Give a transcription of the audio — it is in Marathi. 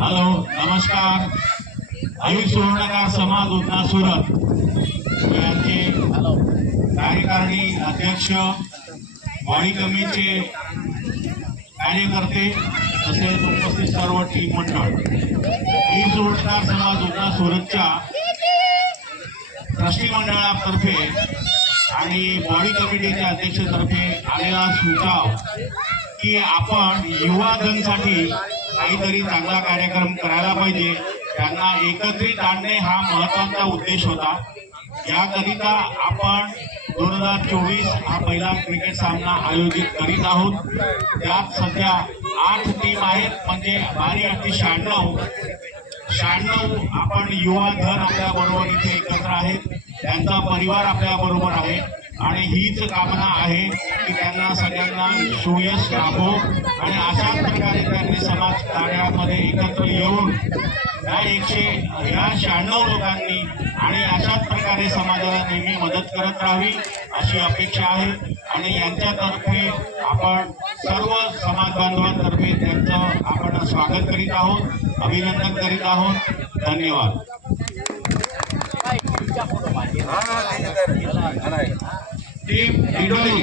हॅलो नमस्कार। आयुष सुवर्णकार समाज उधना सुरत यांचे कार्यकारिणी अध्यक्ष, वाडी कमिटीचे कार्यकर्ते तसेच उपस्थित सर्व टीम मंडळ, आयुष सुवर्णकार समाज उधना सुरतच्या ट्रस्टी मंडळातर्फे आणि बॉडी कमिटीच्या अध्यक्षतर्फे आलेला सुझाव की आपण युवा जनसाठी काहीतरी चांगला कार्यक्रम करायला पाहिजे, त्यांना एकत्रित आणणे हा महत्त्वाचा उद्देश होता। याकरिता आपण 2024 हा पहिला क्रिकेट सामना आयोजित करीत आहोत। त्यात सध्या 8 टीम आहेत, म्हणजे बारी अगदी 96 आपण युवा धन आपल्या बरोबर इथे एकत्र आहेत, त्यांचा परिवार आपल्या बरोबर आहे आणि हीच कामना आहे की त्यांना सगळ्यांना सुयश लाभो आणि अशाच प्रकारे त्यांनी समाज कार्यामध्ये एकत्र येऊन या 96 लोकांनी आणि अशाच प्रकारे समाजाला नेहमी मदत करत राहावी अशी अपेक्षा आहे आणि यांच्यातर्फे आपण सर्व समाज बांधवांतर्फे त्यांचं आपण स्वागत करीत आहोत, अभिनंदन करीत आहोत। धन्यवाद। टीम